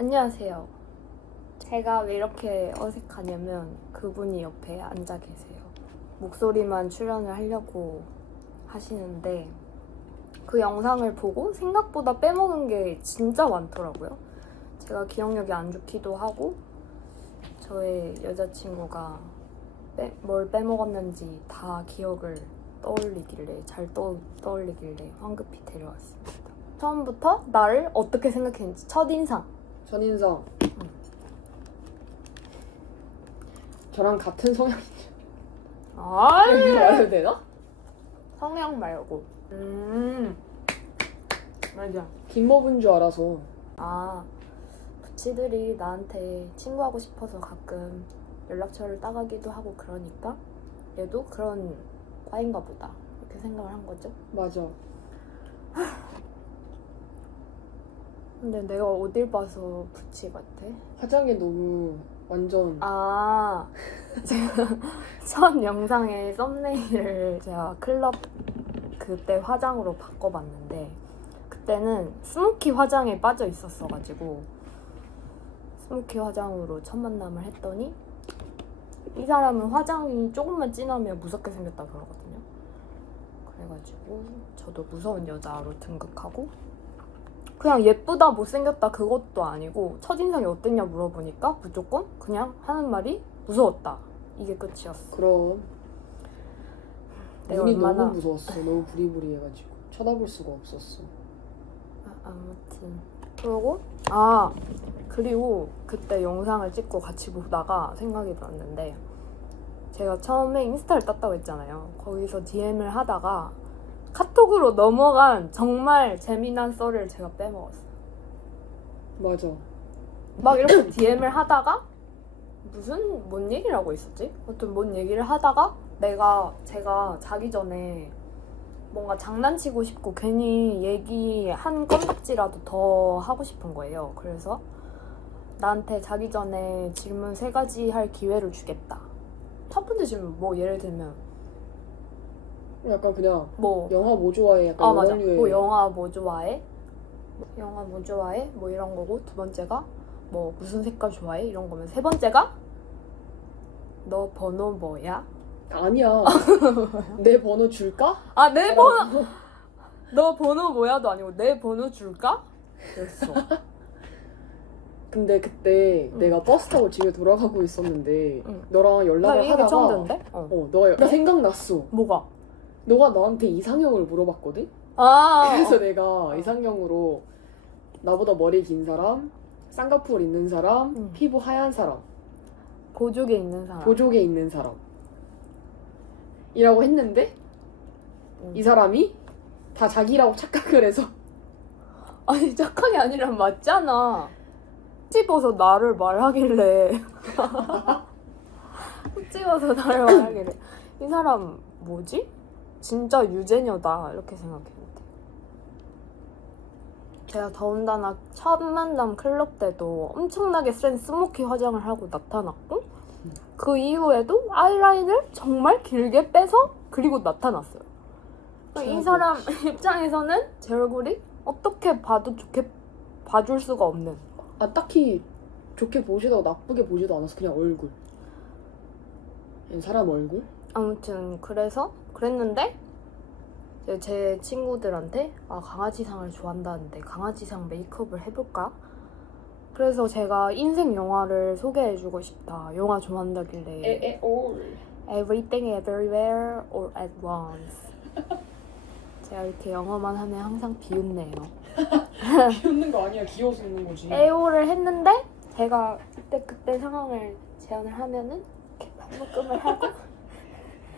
안녕하세요. 제가 왜 이렇게 어색하냐면 그분이 옆에 앉아 계세요. 목소리만 출연을 하려고 하시는데 그 영상을 보고 생각보다 빼먹은 게 진짜 많더라고요. 제가 기억력이 안 좋기도 하고 저의 여자친구가 뭘 빼먹었는지 다 기억을 떠올리길래 떠올리길래 황급히 데려왔습니다. 처음부터 나를 어떻게 생각했는지 첫인상. 첫인상. 저랑 같은 성향이죠. 이렇게 말해도 되나? 성향 말고. 맞아. 김모분 줄 알아서. 부치들이 나한테 친구하고 싶어서 가끔 연락처를 따가기도 하고 그러니까 얘도 그런 과인가 보다 이렇게 생각을 한 거죠. 맞아. 근데 내가 어딜 봐서 부치 같아? 화장이 너무 완전. 제가 첫 영상의 썸네일을 제가 클럽 그때 화장으로 바꿔봤는데 그때는 스모키 화장에 빠져 있었어가지고 스모키 화장으로 첫 만남을 했더니 이 사람은 화장이 조금만 진하면 무섭게 생겼다 그러거든요. 그래가지고 저도 무서운 여자로 등극하고 그냥 예쁘다 못생겼다 그것도 아니고 첫인상이 어땠냐 물어보니까 무조건 그냥 하는 말이 무서웠다. 이게 끝이었어. 그럼 내가 눈이 얼마나... 너무 무서웠어. 너무 부리부리해가지고 쳐다볼 수가 없었어. 아무튼 그리고 그때 영상을 찍고 같이 보다가 생각이 났는데 제가 처음에 인스타를 땄다고 했잖아요. 거기서 DM을 하다가 카톡으로 넘어간 정말 재미난 썰을 제가 빼먹었어요. 맞아. 막 이렇게 DM을 하다가 뭔 얘기를 하고 있었지? 아무튼 뭔 얘기를 하다가 제가 자기 전에 뭔가 장난치고 싶고 괜히 얘기 한 건덕지라도 더 하고 싶은 거예요. 그래서 나한테 자기 전에 질문 3가지 할 기회를 주겠다. 첫 번째 질문 예를 들면 약간 그냥 뭐 영화 뭐 좋아해? 약간 맞아. 이런 류의. 영화 뭐 좋아해? 영화 뭐 좋아해? 이런 거고 두 번째가 무슨 색깔 좋아해? 이런 거면 세 번째가 너 번호 뭐야? 아니야. 내 번호 줄까? 내 번호 너 번호 뭐야도 아니고 내 번호 줄까? 그랬어. 근데 그때 응. 내가 버스 타고 집에 돌아가고 있었는데 응. 너랑 연락을 이게 하다가 처음 듣는데? 너가 생각났어. 뭐가? 너가 나한테 이상형을 물어봤거든? 그래서 내가 이상형으로 나보다 머리 긴 사람, 쌍꺼풀 있는 사람, 피부 하얀 사람, 보조개 있는 사람. 보조개 있는 사람 이라고 했는데 이 사람이 다 자기라고 착각을 해서 아니 착각이 아니라 맞잖아. 찝어서 나를 말하길래 찝어서 나를 말하길래 이 사람 뭐지? 진짜 유재녀다 이렇게 생각했는데 제가 더군다나 첫 만남 클럽 때도 엄청나게 센 스모키 화장을 하고 나타났고 그 이후에도 아이라인을 정말 길게 빼서 그리고 나타났어요. 이 사람 입장에서는 제 얼굴이 어떻게 봐도 좋게 봐줄 수가 없는 딱히 좋게 보지도 나쁘게 보지도 않았어. 그냥 얼굴. 그냥 사람 얼굴? 아무튼 그랬는데 제 친구들한테 강아지상을 좋아한다는데 강아지상 메이크업을 해볼까? 그래서 제가 인생 영화를 소개해주고 싶다. 영화 좋아한다길래 Everything Everywhere All at Once. 제가 이렇게 영어만 하면 항상 비웃네요. 비웃는 거 아니야. 귀여워서 웃는 거지. 에오를 했는데 제가 그때 상황을 제안을 하면은 이렇게 반묶음을 하고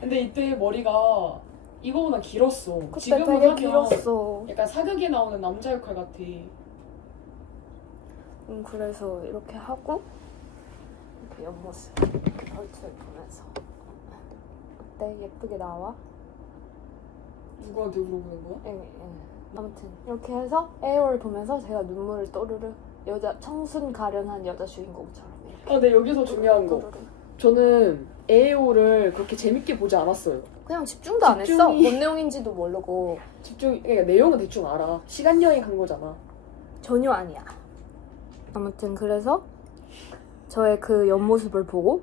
근데 이때 머리가 이거보다 길었어. 그때 지금은 되게 하면 길었어. 약간 사극에 나오는 남자 역할 같아. 그래서 이렇게 하고 이렇게 옆모습 이렇게 벌초를 보면서 어때? 예쁘게 나와? 누구한테 물어보는 거야? 예. 아무튼 이렇게 해서 에어를 보면서 제가 눈물을 또르르 청순 가련한 여자 주인공처럼 이렇게 근데 여기서 중요한 거. 또르르. 저는 에오를 그렇게 재밌게 보지 않았어요. 그냥 집중도 안 했어. 뭔 내용인지도 모르고. 그러니까 내용은 대충 알아. 시간 여행 간 거잖아. 전혀 아니야. 아무튼 그래서 저의 그 옆모습을 보고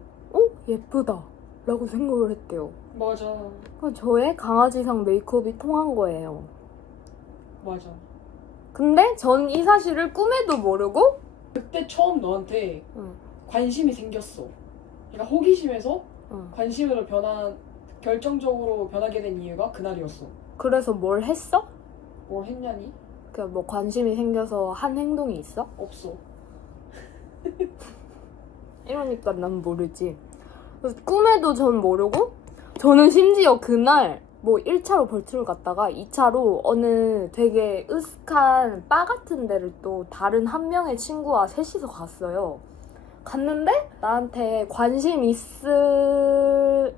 예쁘다 라고 생각을 했대요. 맞아. 그래서 저의 강아지상 메이크업이 통한 거예요. 맞아. 근데 전 이 사실을 꿈에도 모르고 그때 처음 너한테 응. 관심이 생겼어. 그러니까 호기심에서 응. 관심으로 결정적으로 변하게 된 이유가 그날이었어. 그래서 뭘 했어? 뭘 했냐니? 그냥 뭐 관심이 생겨서 한 행동이 있어? 없어. 이러니까 난 모르지. 그래서 꿈에도 전 모르고 저는 심지어 그날 뭐 1차로 벌트를 갔다가 2차로 어느 되게 으슥한 바 같은 데를 또 다른 한 명의 친구와 셋이서 갔어요. 갔는데 나한테 관심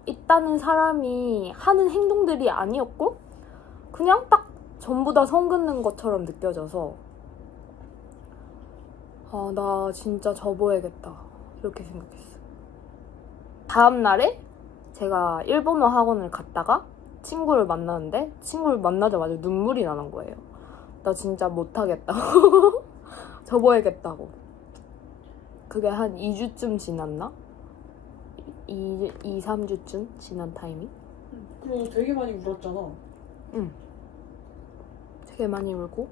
있다는 사람이 하는 행동들이 아니었고 그냥 딱 전부 다 선 긋는 것처럼 느껴져서 아, 나 진짜 접어야겠다 이렇게 생각했어. 다음 날에 제가 일본어 학원을 갔다가 친구를 만나는데 친구를 만나자마자 눈물이 나는 거예요. 나 진짜 못하겠다고. 접어야겠다고. 그게 한 2주쯤 지났나? 3주쯤 지난 타이밍? 그리고 되게 많이 울었잖아. 응. 되게 많이 울고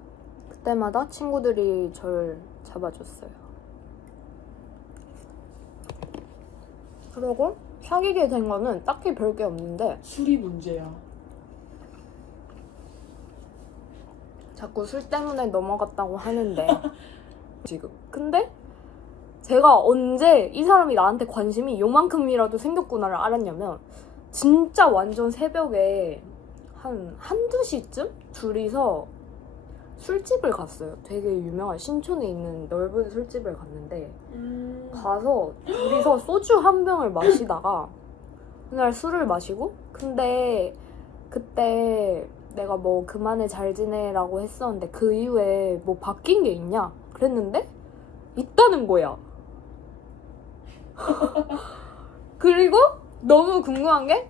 그때마다 친구들이 절 잡아줬어요. 그러고 사귀게 된 거는 딱히 별게 없는데 술이 문제야. 자꾸 술 때문에 넘어갔다고 하는데 지금 근데 제가 언제 이 사람이 나한테 관심이 요만큼이라도 생겼구나를 알았냐면 진짜 완전 새벽에 한두 시쯤 둘이서 술집을 갔어요. 되게 유명한 신촌에 있는 넓은 술집을 갔는데 가서 둘이서 소주 한 병을 마시다가 그날 술을 마시고 근데 그때 내가 뭐 그만해 잘 지내라고 했었는데 그 이후에 뭐 바뀐 게 있냐 그랬는데 있다는 거야. 그리고 너무 궁금한 게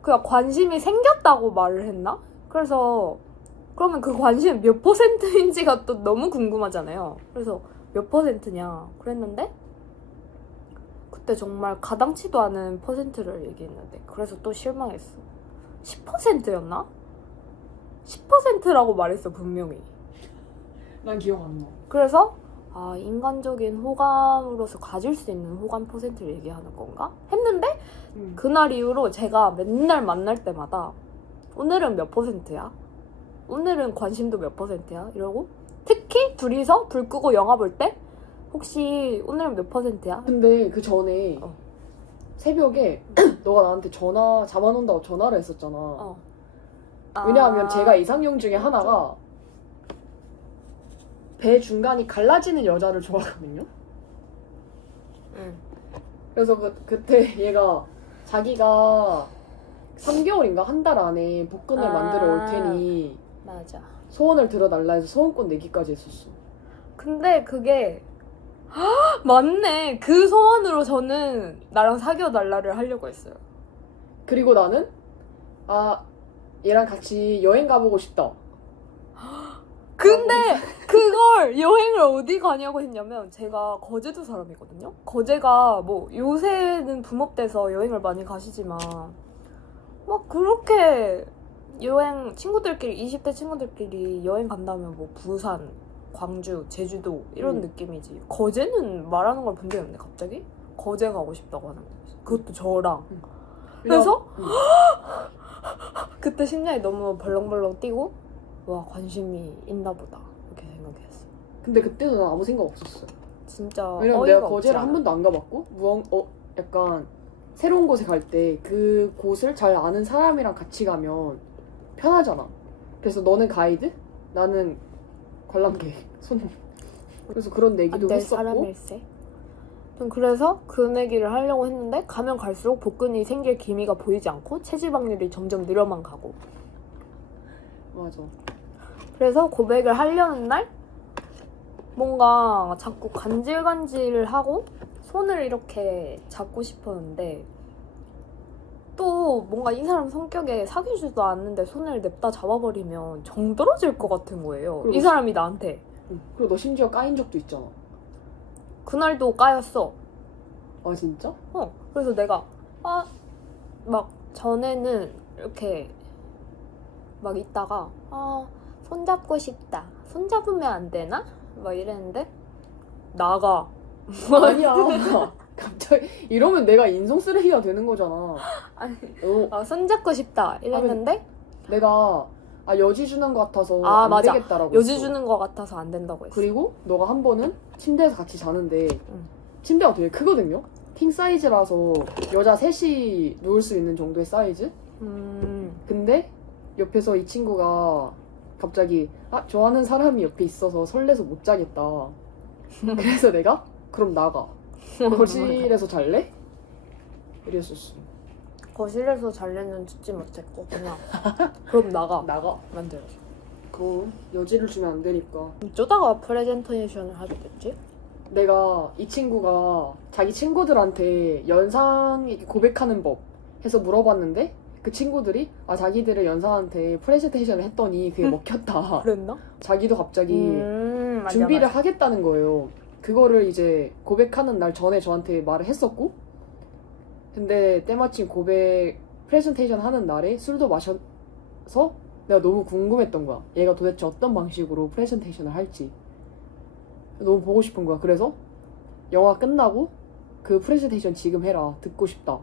그냥 관심이 생겼다고 말을 했나? 그래서 그러면 그 관심이 몇 %인지가 또 너무 궁금하잖아요. 그래서 몇 %냐 그랬는데 그때 정말 가당치도 않은 퍼센트를 얘기했는데 그래서 또 실망했어. 10%였나? 10%라고 말했어 분명히. 난 기억 안 나. 그래서 아 인간적인 호감으로서 가질 수 있는 호감 퍼센트를 얘기하는 건가? 했는데 그날 이후로 제가 맨날 만날 때마다 오늘은 몇 %야? 오늘은 관심도 몇 %야? 이러고 특히 둘이서 불 끄고 영화 볼 때 혹시 오늘은 몇 %야? 근데 그 전에 새벽에 너가 나한테 잠 안 온다고 전화를 했었잖아. 왜냐하면 제가 이상형 중에 하나가 배 중간이 갈라지는 여자를 좋아하거든요. 그래서 그때 얘가 자기가 3개월인가 한 달 안에 복근을 만들어 올 테니 맞아. 소원을 들어달라 해서 소원권 내기까지 했었어. 근데 그게 맞네. 그 소원으로 저는 나랑 사귀어달라를 하려고 했어요. 그리고 나는 얘랑 같이 여행 가보고 싶다. 근데 그걸 여행을 어디 가냐고 했냐면 제가 거제도 사람이거든요. 거제가 뭐 요새는 붐업돼서 여행을 많이 가시지만 막 그렇게 여행 친구들끼리 20대 친구들끼리 여행 간다면 뭐 부산, 광주, 제주도 이런 느낌이지. 거제는 말하는 걸 본 적이 없네 갑자기. 거제 가고 싶다고 하는 거였어. 그것도 저랑. 그래서 그때 심장이 너무 벌렁벌렁 뛰고 와 관심이 있나 보다 이렇게 생각했어. 근데 그때는 난 아무 생각 없었어. 진짜 왜냐면 내가 거제를 한 번도 안 가봤고 약간 새로운 곳에 갈 때 그 곳을 잘 아는 사람이랑 같이 가면 편하잖아. 그래서 너는 가이드, 나는 관람객, 손님. 그래서 그런 내기도 안될 했었고. 사람일세. 좀 그래서 그 내기를 하려고 했는데 가면 갈수록 복근이 생길 기미가 보이지 않고 체지방률이 점점 늘어만 가고. 맞아. 그래서 고백을 하려는 날 뭔가 자꾸 간질간질하고 손을 이렇게 잡고 싶었는데 또 뭔가 이 사람 성격에 사귀지도 않는데 손을 냅다 잡아버리면 정 떨어질 것 같은 거예요. 이 사람이 나한테. 그리고 너 심지어 까인 적도 있잖아. 그날도 까였어. 아 진짜? 그래서 내가 막 전에는 이렇게 막 있다가 손잡고 싶다. 손잡으면 안 되나? 막 이랬는데 나가. 아니야. 갑자기 이러면 내가 인성 쓰레기가 되는 거잖아. 아니, 어, 손잡고 싶다 이랬는데 내가 여지 주는 것 같아서 아, 안 맞아. 되겠다라고 여지 했어. 주는 거 같아서 안 된다고 했어. 그리고 너가 한 번은 침대에서 같이 자는데 응. 침대가 되게 크거든요. 킹 사이즈라서 여자 셋이 누울 수 있는 정도의 사이즈. 근데 옆에서 이 친구가 갑자기 좋아하는 사람이 옆에 있어서 설레서 못 자겠다. 그래서 내가 그럼 나가. 거실에서 잘래? 이랬었어. 거실에서 잘래는 듣지 못했고 그냥 그럼 나가 나가. 만들었어. 그럼 여지를 주면 안 되니까. 어쩌다가 프레젠테이션을 하게 됐지? 내가 이 친구가 자기 친구들한테 연상 고백하는 법 해서 물어봤는데 그 친구들이 자기들의 연상한테 프레젠테이션을 했더니 그게 먹혔다. 그랬나? 자기도 갑자기 맞아, 준비를 맞아. 하겠다는 거예요. 그거를 이제 고백하는 날 전에 저한테 말을 했었고, 근데 때마침 고백 프레젠테이션 하는 날에 술도 마셔서 내가 너무 궁금했던 거야. 얘가 도대체 어떤 방식으로 프레젠테이션을 할지 너무 보고 싶은 거야. 그래서 영화 끝나고 그 프레젠테이션 지금 해라, 듣고 싶다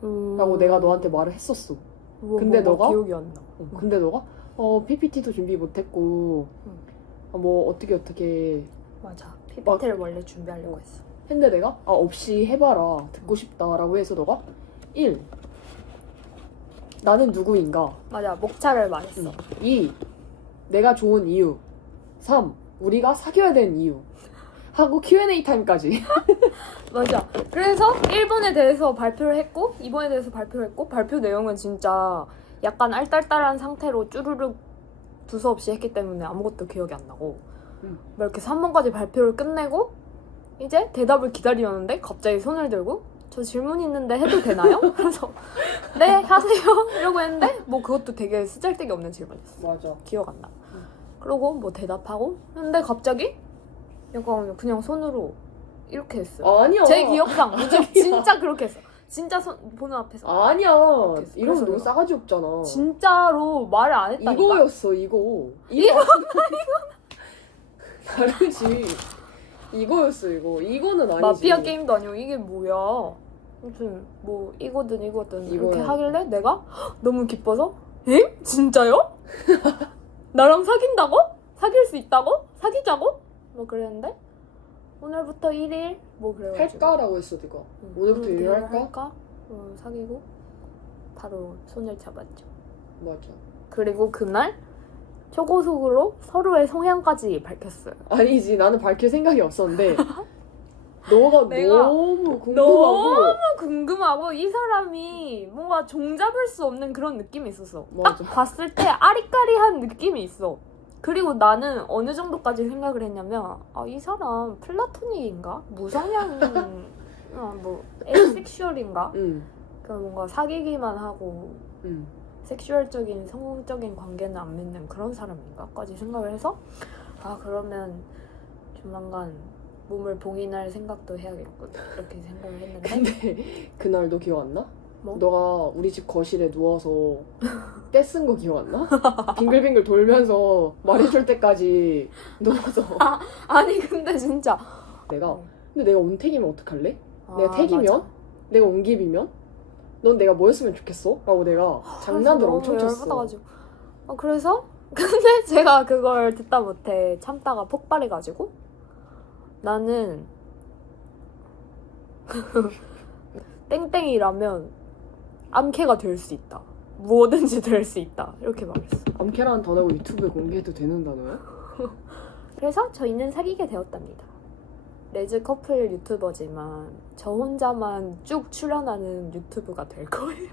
라고 내가 너한테 말을 했었어. 근데 너가? 기억이 안 나. 근데 너가 PPT도 준비 못했고 뭐 어떻게 맞아. PPT를 원래 준비하려고 했어. 했는데 내가 없이 해봐라, 듣고 싶다라고 해서 너가 1. 나는 누구인가. 맞아. 목차를 말했어. 2. 내가 좋은 이유. 3. 우리가 사귀어야 되는 이유 하고 Q&A 타임까지. 맞아. 그래서 1번에 대해서 발표를 했고 2번에 대해서 발표를 했고 발표 내용은 진짜 약간 알딸딸한 상태로 쭈르륵 두서없이 했기 때문에 아무것도 기억이 안 나고 막 이렇게 3번까지 발표를 끝내고 이제 대답을 기다리려는데 갑자기 손을 들고 저 질문 있는데 해도 되나요? 그래서 네 하세요 이러고 했는데 뭐 그것도 되게 쓰잘데기 없는 질문이었어. 맞아. 기억 안 나. 그러고 뭐 대답하고 근데 갑자기 약간 그냥 손으로 이렇게 했어요. 아니야. 제 기억상 진짜 그렇게 했어. 진짜 보는 앞에서 아니야. 그래서 이러면 너무 내가 싸가지 없잖아. 진짜로 말을 안 했다니까. 이거였어. 이거 다르지. 이거였어. 이거는 아니지. 마피아 게임도 아니고 이게 뭐야. 아무튼 뭐 이거든 이렇게 이거야. 하길래 내가 헉, 너무 기뻐서 엥? 진짜요? 나랑 사귄다고? 사귈 수 있다고? 사귀자고? 뭐 그랬는데 오늘부터 1일 뭐 그래가지고 할까라고 했어. 네가 오늘부터 일을 할까? 사귀고 바로 손을 잡았죠. 맞아. 그리고 그날 초고속으로 서로의 성향까지 밝혔어요. 아니지, 나는 밝힐 생각이 없었는데 너가 내가 너무 궁금하고 너무 궁금하고 이 사람이 뭔가 종잡을 수 없는 그런 느낌이 있었어. 맞아. 딱 봤을 때 아리까리한 느낌이 있어. 그리고 나는 어느 정도까지 생각을 했냐면 이 사람 플라토닉인가? 무성향 뭐 에이섹슈얼인가? 그러니까 뭔가 사귀기만 하고 섹슈얼적인 성적인 관계는 안 맺는 그런 사람인가?까지 생각을 해서 그러면 조만간 몸을 봉인할 생각도 해야겠군 이렇게 생각을 했는데 근데 그날 너 기억 안 나? 뭐? 너가 우리 집 거실에 누워서 떼 쓴 거 기억 안 나? 빙글빙글 돌면서 말해줄 때까지 누워서 아니 근데 진짜 근데 내가 온택이면 어떡할래? 내가 택이면? 맞아. 내가 온깁이면? 넌 내가 뭐였으면 좋겠어? 라고 내가 장난들 너무 엄청 쳤어. 열받아가지고. 그래서 근데 제가 그걸 듣다 못해 참다가 폭발해가지고 나는 땡땡이라면 암캐가 될 수 있다. 뭐든지 될 수 있다. 이렇게 말했어. 암캐라는 단어가 유튜브에 공개해도 되는 단어야? 그래서 저희는 사귀게 되었답니다. 레즈 커플 유튜버지만 저 혼자만 쭉 출연하는 유튜브가 될 거예요.